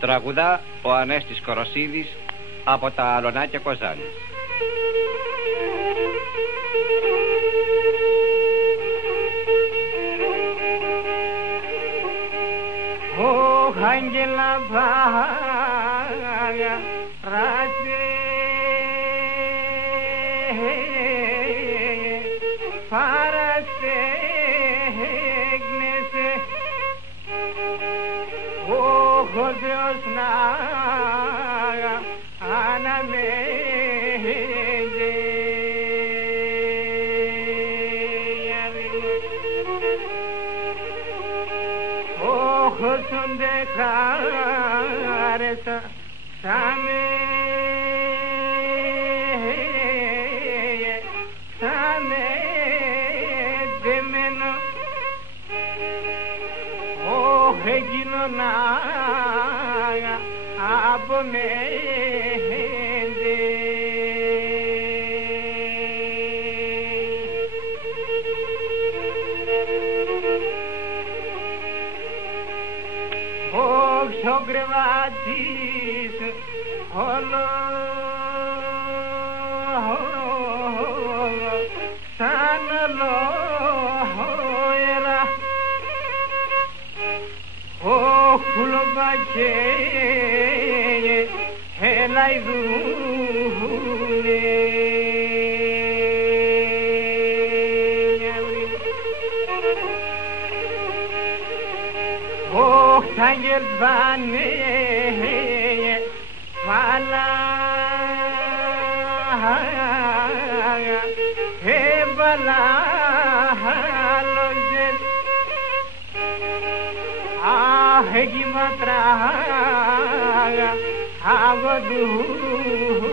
Τραγουδά ο Ανέστης Κοροσίδης από τα Αλωνάκια Κοζάνης. Ω Άγγελα Βάγα ράσε πάρασε έγνεσαι ο Θεός να αναμένει χωσούνται χάρεσα σάμε δεμένο εκείνο να απομένει ο κρεβάτης όλο σαν ολόερα ο χουλοπακέ ελαϊδούνε τα γερβάνε φάλα έβαλα λόγες εκεί ματράγα αγωδούνε